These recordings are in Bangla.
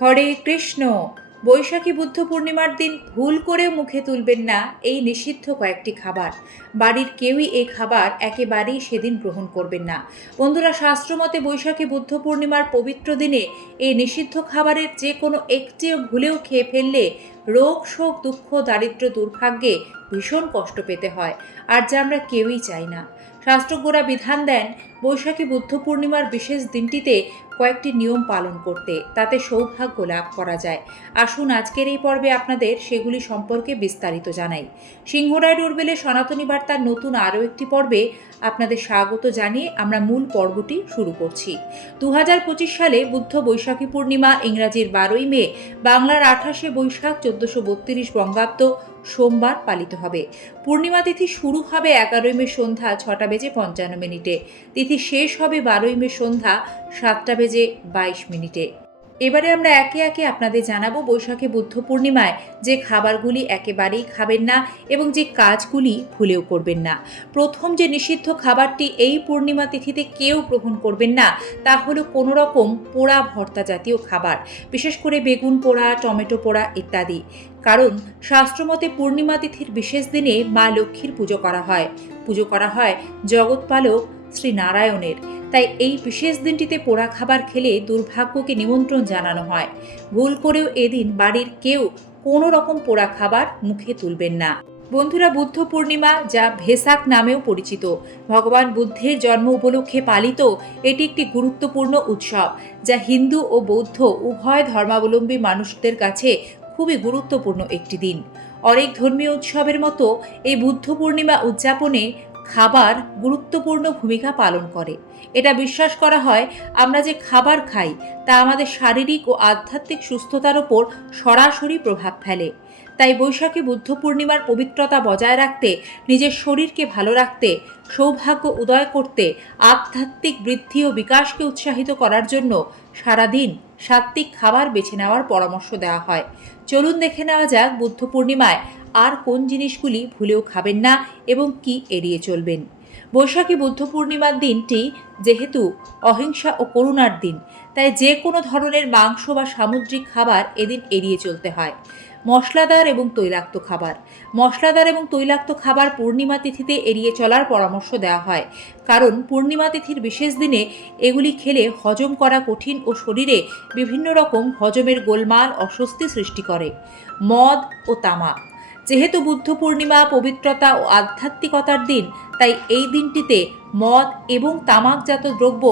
হরে কৃষ্ণ। বৈশাখী বুদ্ধ পূর্ণিমার দিন ভুল করেও মুখে তুলবেন না এই নিষিদ্ধ কয়েকটি খাবার। বাড়ির কেউই এই খাবার একেবারেই সেদিন গ্রহণ করবেন না। বন্ধুরা, শাস্ত্রমতে বৈশাখী বুদ্ধ পূর্ণিমার পবিত্র দিনে এই নিষিদ্ধ খাবারের যে কোনো একটিও ভুলেও খেয়ে ফেললে রোগ, শোক, দুঃখ দারিদ্র দুর্ভাগ্যে ভীষণ কষ্ট পেতে হয়। আর যা আমরা কেউই চাই না। শাস্ত্রজ্ঞরা বিধান দেন বৈশাখী বুদ্ধ পূর্ণিমার বিশেষ দিনটিতে কয়েকটি নিয়ম পালন করতে, তাতে সৌভাগ্য লাভ করা যায়। আসুন আজকের এই পর্বে আপনাদের সেগুলি সম্পর্কে বিস্তারিত জানাই। সিংহরায় ডোরবেলে সনাতনী বার্তার নতুন আরও একটি পর্বে আপনাদের স্বাগত জানিয়ে আমরা মূল পর্বটি শুরু করছি। দু হাজার পঁচিশ সালে বুদ্ধ বৈশাখী পূর্ণিমা ইংরাজির বারোই মে বাংলার আঠাশে বৈশাখ চোদ্দশো বত্রিশ বঙ্গাব্দ সোমবার পালিত হবে। পূর্ণিমা তিথি শুরু হবে এগারোই মে সন্ধ্যা ছটা বেজে পঞ্চান্ন মিনিটে। তিথি শেষ হবে বারোই মে সন্ধ্যা সাতটা বেজে বাইশ মিনিটে। এবারে আমরা একে একে আপনাদের জানাব বৈশাখী বুদ্ধ পূর্ণিমায় যে খাবারগুলি একেবারেই খাবেন না এবং যে কাজগুলি ভুলেও করবেন না। প্রথম যে নিষিদ্ধ খাবারটি এই পূর্ণিমা তিথিতে কেউ গ্রহণ করবেন না, তা হলো কোনো রকম পোড়া ভর্তা জাতীয় খাবার, বিশেষ করে বেগুন পোড়া, টমেটো পোড়া ইত্যাদি। কারণ শাস্ত্রমতে পূর্ণিমা তিথির বিশেষ দিনে মা লক্ষ্মীর পুজো করা হয়। পুজো করা হয় জগৎপালক শ্রী নারায়ণের। তাই এই বিশেষ দিনটিতে পোড়া খাবার খেলে দুর্ভাগ্যকে নিমন্ত্রণ জানানো হয়। ভুল করেও এদিন বাড়ির কেউ কোনো রকম পোড়া খাবার মুখে তুলবেন না। বন্ধুরা, বুদ্ধ পূর্ণিমা যা ভেসাক নামেও পরিচিত। ভগবান বুদ্ধের জন্ম উপলক্ষে পালিত এটি একটি গুরুত্বপূর্ণ উৎসব, যা হিন্দু ও বৌদ্ধ উভয় ধর্মাবলম্বী মানুষদের কাছে খুবই গুরুত্বপূর্ণ একটি দিন। অনেক ধর্মীয় উৎসবের মতো এই বুদ্ধ পূর্ণিমা উদযাপনে খাবার গুরুত্বপূর্ণ ভূমিকা পালন করে। এটা বিশ্বাস করা হয়, আমরা যে খাবার খাই, তা আমাদের শারীরিক ও আধ্যাত্মিক সুস্থতার ওপর সরাসরি প্রভাব ফেলে। তাই বৈশাখী বুদ্ধ পূর্ণিমার পবিত্রতা বজায় রাখতে, নিজের শরীরকে ভালো রাখতে, সৌভাগ্য উদয় করতে, আধ্যাত্মিক বৃদ্ধি ও বিকাশকে উৎসাহিত করার জন্য সারাদিন সাত্ত্বিক খাবার বেছে নেওয়ার পরামর্শ দেওয়া হয়। চলুন দেখে নেওয়া যাক বুদ্ধ পূর্ণিমায় আর কোন জিনিসগুলি ভুলেও খাবেন না এবং কি এড়িয়ে চলবেন। বৈশাখী বুদ্ধ পূর্ণিমার দিনটি যেহেতু অহিংসা ও করুণার দিন, তাই যে কোনো ধরনের মাংস বা সামুদ্রিক খাবার এদিন এড়িয়ে চলতে হয়। মশলাদার এবং তৈলাক্ত খাবার। মশলাদার এবং তৈলাক্ত খাবার পূর্ণিমা তিথিতে এড়িয়ে চলার পরামর্শ দেওয়া হয়, কারণ পূর্ণিমা তিথির বিশেষ দিনে এগুলি খেলে হজম করা কঠিন ও শরীরে বিভিন্ন রকম হজমের গোলমাল অস্বস্তি সৃষ্টি করে। মদ ও তামাক যেহেতু বুদ্ধ পূর্ণিমা, পবিত্রতা ও আধ্যাত্মিকতার দিন, তাই এই দিনটিতে মদ এবং তামাকজাত দ্রব্য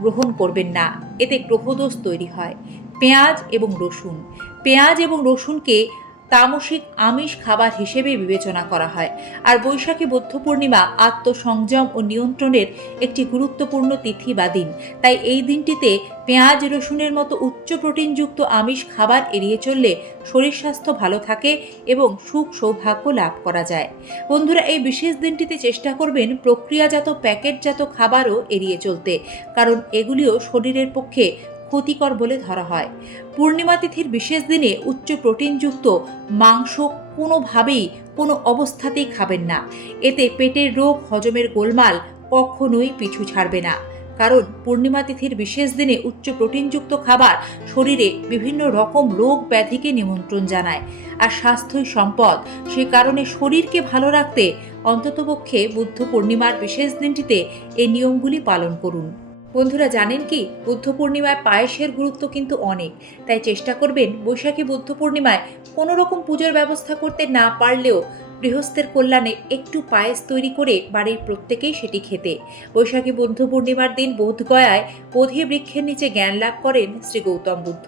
গ্রহণ করবেন না। এতে গ্রহদোষ তৈরি হয়। পেঁয়াজ এবং রসুন। পেঁয়াজ এবং রসুনকে তামসিক আমিষ খাবার হিসেবে বিবেচনা করা হয়। আর বৈশাখী বৌদ্ধ পূর্ণিমা আত্মসংযম ও নিয়ন্ত্রণের একটি গুরুত্বপূর্ণ তিথি বা দিন। তাই এই দিনটিতে পেঁয়াজ, রসুনের মতো উচ্চ প্রোটিনযুক্ত আমিষ খাবার এড়িয়ে চললে শরীর স্বাস্থ্য ভালো থাকে এবং সুখ সৌভাগ্য লাভ করা যায়। বন্ধুরা, এই বিশেষ দিনটিতে চেষ্টা করবেন প্রক্রিয়াজাত, প্যাকেটজাত খাবারও এড়িয়ে চলতে। কারণ এগুলিও শরীরের পক্ষে ক্ষতিকর বলে ধরা হয়। পূর্ণিমা তিথির বিশেষ দিনে উচ্চ প্রোটিনযুক্ত মাংস কোনোভাবেই কোনো অবস্থাতেই খাবেন না। এতে পেটের রোগ, হজমের গোলমাল কখনোই পিছু ছাড়বে না। কারণ পূর্ণিমা তিথির বিশেষ দিনে উচ্চ প্রোটিনযুক্ত খাবার শরীরে বিভিন্ন রকম রোগ ব্যাধিকে নিমন্ত্রণ জানায়। আর স্বাস্থ্যই সম্পদ, সে কারণে শরীরকে ভালো রাখতে অন্ততপক্ষে বুদ্ধ পূর্ণিমার বিশেষ দিনটিতে এই নিয়মগুলি পালন করুন। বন্ধুরা জানেন কি, বুদ্ধ পূর্ণিমায় পায়েসের গুরুত্ব কিন্তু অনেক। তাই চেষ্টা করবেন বৈশাখী বুদ্ধ পূর্ণিমায় কোনো রকম পুজোর ব্যবস্থা করতে না পারলেও গৃহস্থের কল্যাণে একটু পায়েস তৈরি করে বাড়ির প্রত্যেকেই সেটি খেতে। বৈশাখী বুদ্ধ পূর্ণিমার দিন বোধগয়ায় বোধি বৃক্ষের নিচে জ্ঞান লাভ করেন শ্রী গৌতম বুদ্ধ।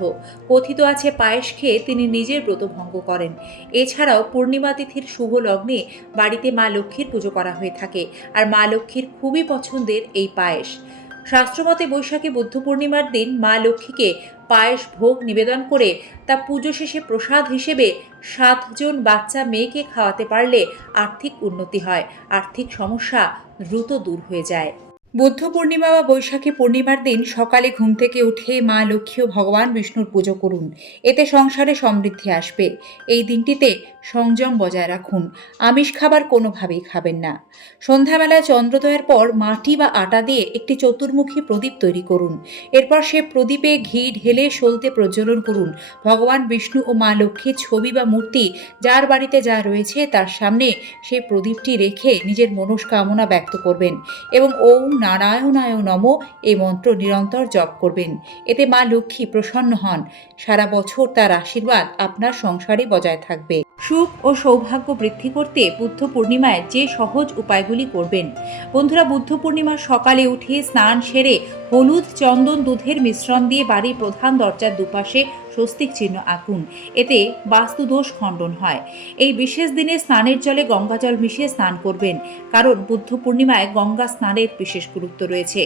কথিত আছে পায়েস খেয়ে তিনি নিজের ব্রত ভঙ্গ করেন। এছাড়াও পূর্ণিমা তিথির শুভ লগ্নে বাড়িতে মা লক্ষ্মীর পুজো করা হয়ে থাকে। আর মা লক্ষ্মীর খুবই পছন্দের এই পায়েস। শাস্ত্রমতে বৈশাখী বুদ্ধ পূর্ণিমার দিন মা লক্ষ্মীকে পায়েস ভোগ নিবেদন করে তা পুজো শেষে প্রসাদ হিসেবে সাতজন বাচ্চা মেয়েকে খাওয়াতে পারলে আর্থিক উন্নতি হয়। আর্থিক সমস্যা দ্রুত দূর হয়ে যায়। বুদ্ধ পূর্ণিমা বা বৈশাখী পূর্ণিমার দিন সকালে ঘুম থেকে উঠে মা লক্ষ্মী ও ভগবান বিষ্ণুর পুজো করুন। এতে সংসারে সমৃদ্ধি আসবে। এই দিনটিতে সংযম বজায় রাখুন। আমিষ খাবার কোনোভাবেই খাবেন না। সন্ধ্যাবেলায় চন্দ্রোদয়ের পর মাটি বা আটা দিয়ে একটি চতুর্মুখী প্রদীপ তৈরি করুন। এরপর সে প্রদীপে ঘি ঢেলে সলতে প্রজ্বলন করুন। ভগবান বিষ্ণু ও মা লক্ষ্মীর ছবি বা মূর্তি যার বাড়িতে যা রয়েছে তার সামনে সেই প্রদীপটি রেখে নিজের মনস্কামনা ব্যক্ত করবেন এবং ওম নারায়ণায় নম, এই মন্ত্র নিরন্তর জপ করবেন। এতে মা লক্ষ্মী প্রসন্ন হন। সারা বছর তার আশীর্বাদ আপনার সংসারে বজায় থাকবে। সুখ ও সৌভাগ্য বৃদ্ধি করতে বুদ্ধ পূর্ণিমায় যে সহজ উপায়গুলি করবেন। বন্ধুরা, বুদ্ধ পূর্ণিমার সকালে উঠে স্নান সেরে হলুদ চন্দন দুধের মিশ্রণ দিয়ে বাড়ির প্রধান দরজার দুপাশে স্বস্তিক চিহ্ন আঁকুন। এতে বাস্তুদোষ খণ্ডন হয়। এই বিশেষ দিনে স্নানের জলে গঙ্গা জল মিশিয়ে স্নান করবেন, কারণ বুদ্ধ পূর্ণিমায় গঙ্গা স্নানের বিশেষ গুরুত্ব রয়েছে।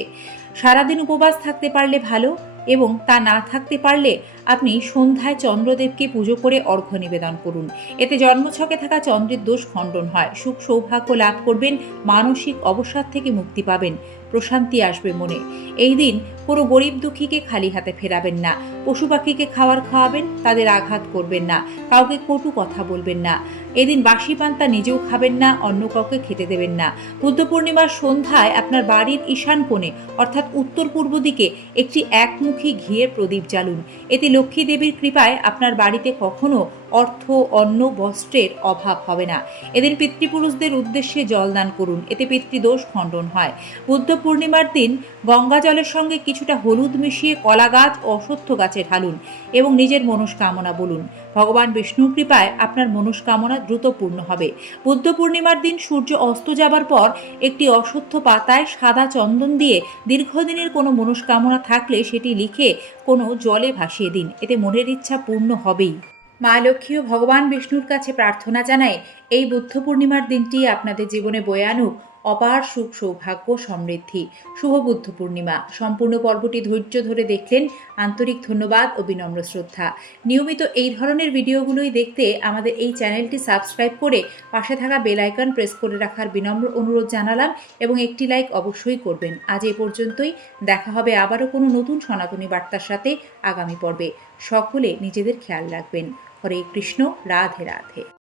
সারাদিন উপবাস থাকতে পারলে ভালো এবং তা না থাকতে পারলে আপনি সন্ধ্যায় চন্দ্রদেবকে পুজো করে অর্ঘ্য নিবেদন করুন। এতে জন্মছকে থাকা চন্দ্রের দোষ খণ্ডন হয়। সুখ সৌভাগ্য লাভ করবেন, মানসিক অবসাদ থেকে মুক্তি পাবেন, প্রশান্তি আসবে মনে। এই দিন কোনো গরিব দুঃখীকে খালি হাতে ফেরাবেন না। পশু পাখিকে খাবার খাওয়াবেন, তাদের আঘাত করবেন না। কাউকে কটু কথা বলবেন না। এদিন বাসি পান্তা নিজেও খাবেন না, অন্য কাউকে খেতে দেবেন না। বুদ্ধ পূর্ণিমার সন্ধ্যায় আপনার বাড়ির ঈশান কোণে, অর্থাৎ উত্তর পূর্ব দিকে, একটি একমুখী ঘিয়ের প্রদীপ জ্বালুন। এতে লক্ষ্মী দেবীর কৃপায় আপনার বাড়িতে কখনো অর্থ, অন্ন, বস্ত্রের অভাব হবে না। এদিন পিতৃপুরুষদের উদ্দেশ্যে জল দান করুন, এতে পিতৃদোষ খণ্ডন হয়। বুদ্ধ পূর্ণিমার দিন গঙ্গা জলের সঙ্গে কিছুটা হলুদ মিশিয়ে কলা গাছ অশ্বত্থ গাছে ঢালুন এবং নিজের মনস্কামনা বলুন। ভগবান বিষ্ণুর কৃপায় আপনার মনস্কামনা দ্রুত পূর্ণ হবে। বুদ্ধ পূর্ণিমার দিন সূর্য অস্ত যাবার পর একটি অশ্বত্থ পাতায় সাদা চন্দন দিয়ে দীর্ঘদিনের কোনো মনস্কামনা থাকলে সেটি লিখে কোনো জলে ভাসিয়ে দিন। এতে মনের ইচ্ছা পূর্ণ হবেই। মা লক্ষ্মী ও ভগবান বিষ্ণুর কাছে প্রার্থনা জানায়, এই বুদ্ধ পূর্ণিমার দিনটি আপনাদের জীবনে বয়ে আনুক। অপার সুখ সৌভাগ্য, সমৃদ্ধি। শুভ বুদ্ধ পূর্ণিমা। সম্পূর্ণ পর্বটি ধৈর্য ধরে দেখলেন। আন্তরিক ধন্যবাদ ও বিনম্র শ্রদ্ধা। নিয়মিত এই ধরনের ভিডিওগুলোই দেখতে আমাদের এই চ্যানেলটি সাবস্ক্রাইব করে পাশে থাকা বেল আইকন প্রেস করে রাখার বিনম্র অনুরোধ জানালাম এবং একটি লাইক অবশ্যই করবেন। আজ এ পর্যন্তই। দেখা হবে আবারও কোনো নতুন সনাতনী বার্তার সাথে আগামী পর্বে। সকলে নিজেদের খেয়াল রাখবেন। হরে কৃষ্ণ, রাধে রাধে।